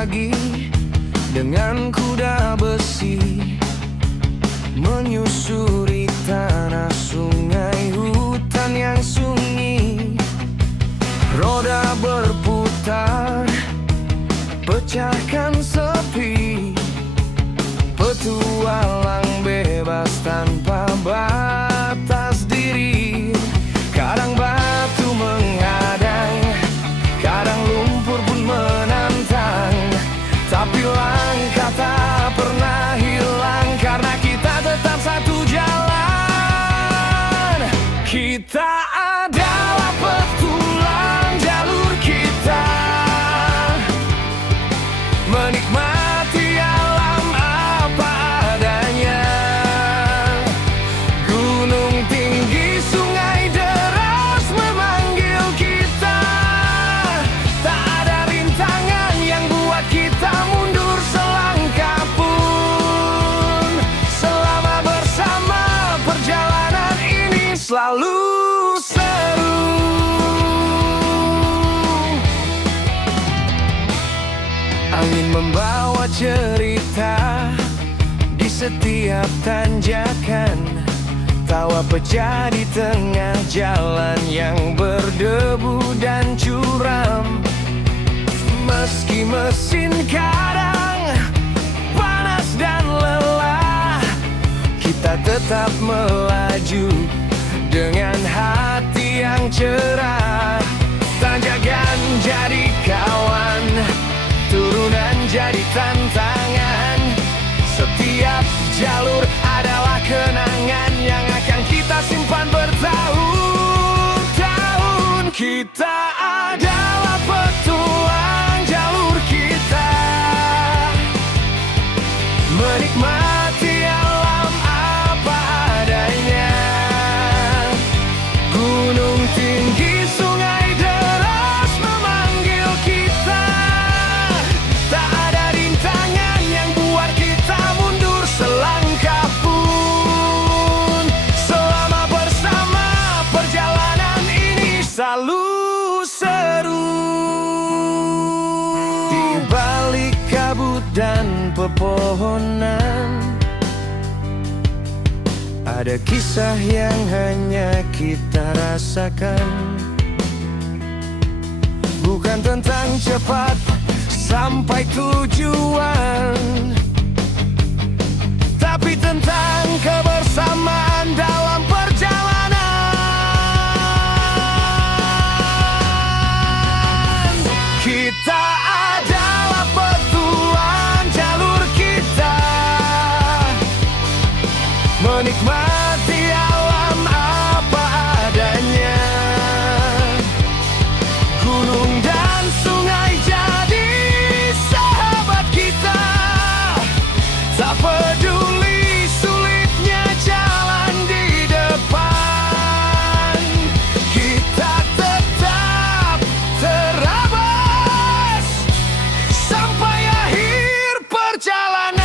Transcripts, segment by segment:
pagi dengan kuda besi, menyusuri tanah, sungai, hutan yang sunyi. Roda berputar, pecahkan sepi, petualang bebas tanpa batas diri. Kadang batu menghadang, kadang lumpur pun menantang, tapi langkah tak pernah hilang karena kita tetap satu jalan. Kita adalah petualang jalur kita, menikmati alam apa adanya. Gunung tinggi, sungai deras memanggil kita. Tak ada rintangan yang buat kita mundur selangkah pun. Selama bersama, perjalanan ini selalu seru. Angin membawa cerita di setiap tanjakan, tawa pecah di tengah jalan yang berdebu dan curam. Meski mesin kadang panas dan lelah, kita tetap melaju dengan hati yang cerah. Tanjakan jadi kawan, turunan jadi tantangan. Setiap jalur adalah kenangan yang akan kita simpan bertahun-tahun. Kita adalah petualang jalur kita, menikmati alam apa adanya. Gunung tinggi, sungai deras memanggil kita. Tak ada rintangan yang buat kita mundur selangkah pun. Selama bersama, perjalanan ini selalu seru. Di balik kabut dan pepohonan, ada kisah yang hanya kita rasakan. Bukan tentang cepat sampai tujuan, tapi tentang kebersamaan dalam perjalanan. Kita adalah petualang jalur kita, menikmati alam apa adanya. Gunung dan sungai jadi sahabat kita, tak peduli sulitnya jalan di depan. Kita tetap terabas sampai akhir perjalanan.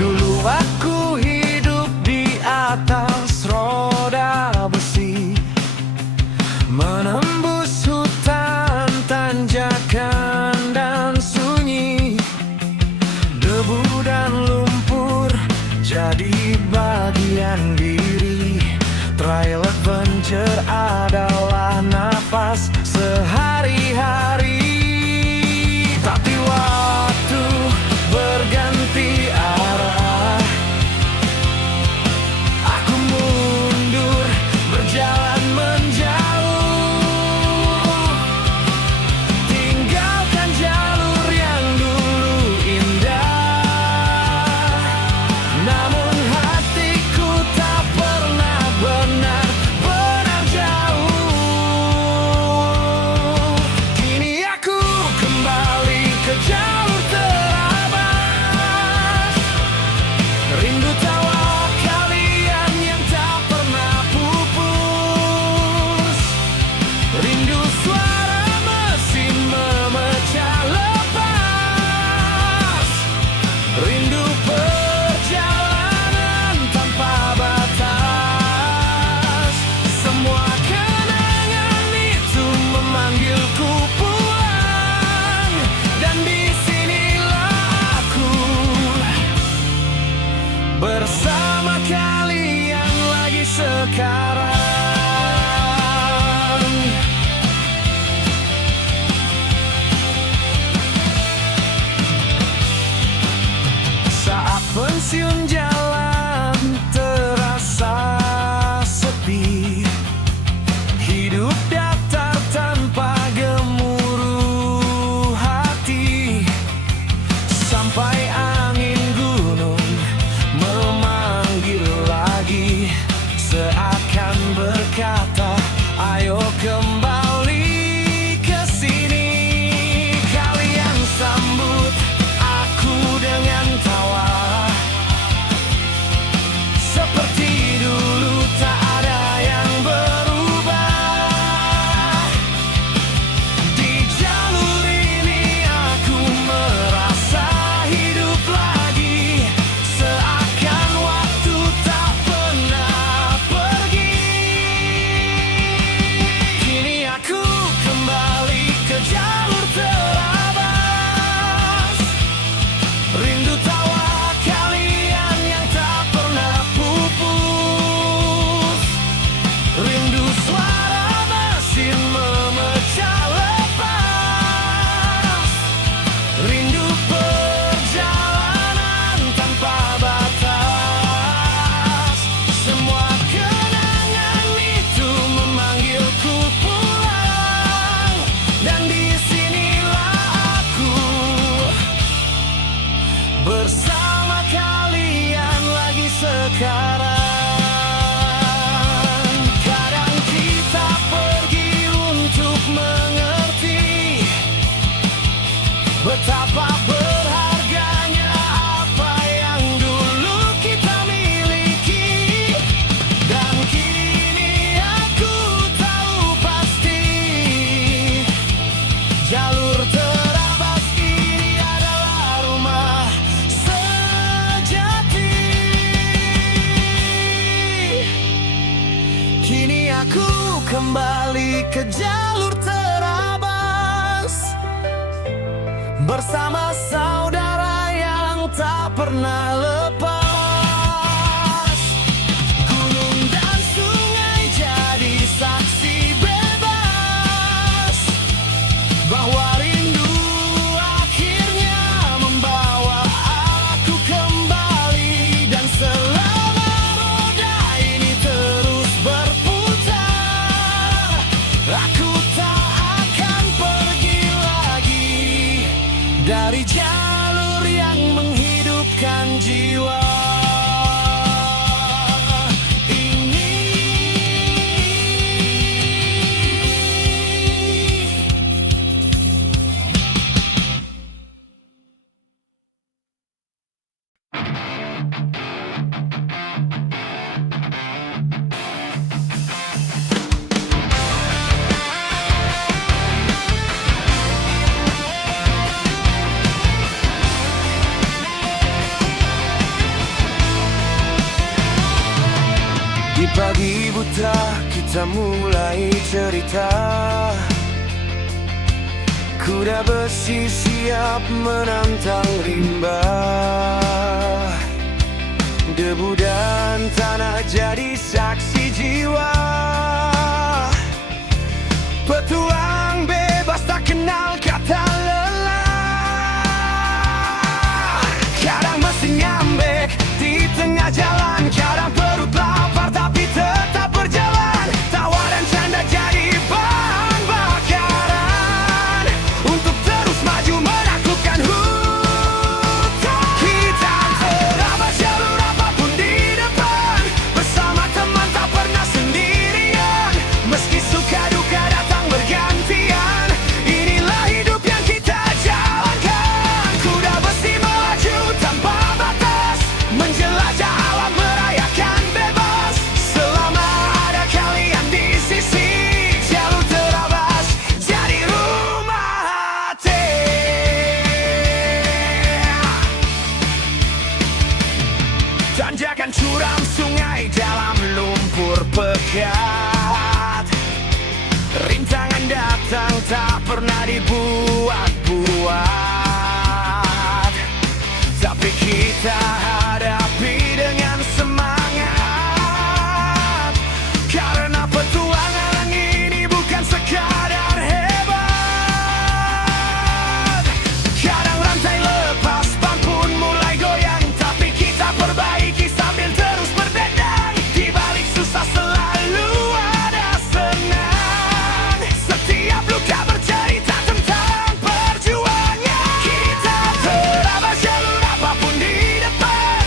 Dulu aku hidup di atas roda besi, menembus hutan, tanjakan dan sunyi. Debu dan lumpur jadi bagian diri. Trail adventure adalah nafas sehari-hari. Tapi waktu berganti arah, aku mundur, berjalan menjauh, tinggalkan jalur yang dulu indah. Namun hatiku tak pernah benar berkata, ayo kembali ke sini. Kalian sambut aku dengan tawa, seperti dulu tak ada yang berubah. Di jalur ini aku merasa hidup lagi, seakan waktu tak pernah pergi. Kini aku kembali ke jalur terabas, rindu tawa kalian yang tak pernah pupus, rindu suara mesin memecah lepas, rindu perjalanan tanpa batas. Semua kenangan itu memanggilku pulang, dan disinilah aku bersama kalian lagi sekarang. Kadang kita pergi untuk mengerti betapa berharganya apa yang dulu kita miliki. Dan kini aku tahu pasti, jalur terabas ini adalah rumah sejati. Kini aku kembali ke jalur terabas, bersama saudara yang tak pernah lepas. Gunung dan sungai jadi saksi bebas bahwa rindu akhirnya membawa aku kembali. Dan selama roda ini terus berputar, aku tak akan pergi lagi dari jalur yang menghidupkan jiwa ini. Di pagi buta kita mulai cerita, kuda besi siap menantang rimba, debu dan tanah jadi saksi jiwa. Petualang bebas tak kenal kata lelah. Kadang mesin ngambek di tengah jalan, kadang perut lapar tapi tetap berjalan. Tawa dan canda jadi bahan bakaran untuk terus maju menaklukkan hutan. Kita terabas jalur apapun di depan, bersama teman tak pernah sendirian. Meski suka duka datang bergantian, inilah hidup yang kita jalankan. Kuda besi melaju tanpa batas, menjelajah alam merayakan bebas. Selama ada kalian di sisi, jalur terabas jadi rumah hati. Tanjakan curam sungai dalam lumpur pekat, rintangan datang tak pernah dibuat-buat, tapi kita hadapi dengan semangat. Karena petualangan ini bukan sekadar hebat. Kadang rantai lepas, ban pun mulai goyang, tapi kita perbaiki sambil terus berdendang. Di balik susah selalu ada senang, setiap luka bercerita tentang perjuangan. Kita terabas jalur apapun di depan,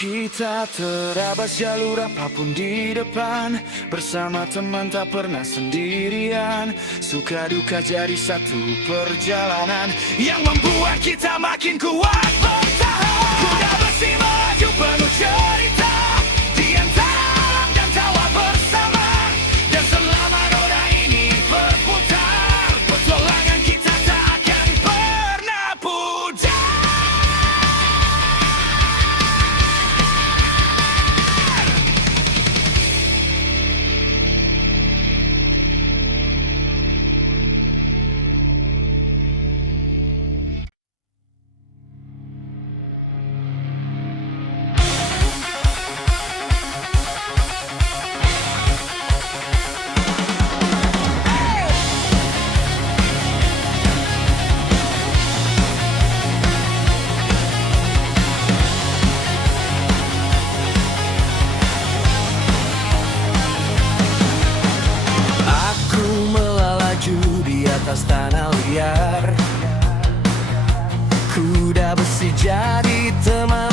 Kita terabas jalur apapun di depan, bersama teman tak pernah sendirian. Suka duka jadi satu perjalanan yang membuat kita makin kuat bertahan. Kuda besi maju penuh cerita di antara alam dan tawa bersama. Dan selama roda ini berputar, petualangan kita tak akan pernah pudar. Di atas tanah liar, kuda besi jadi teman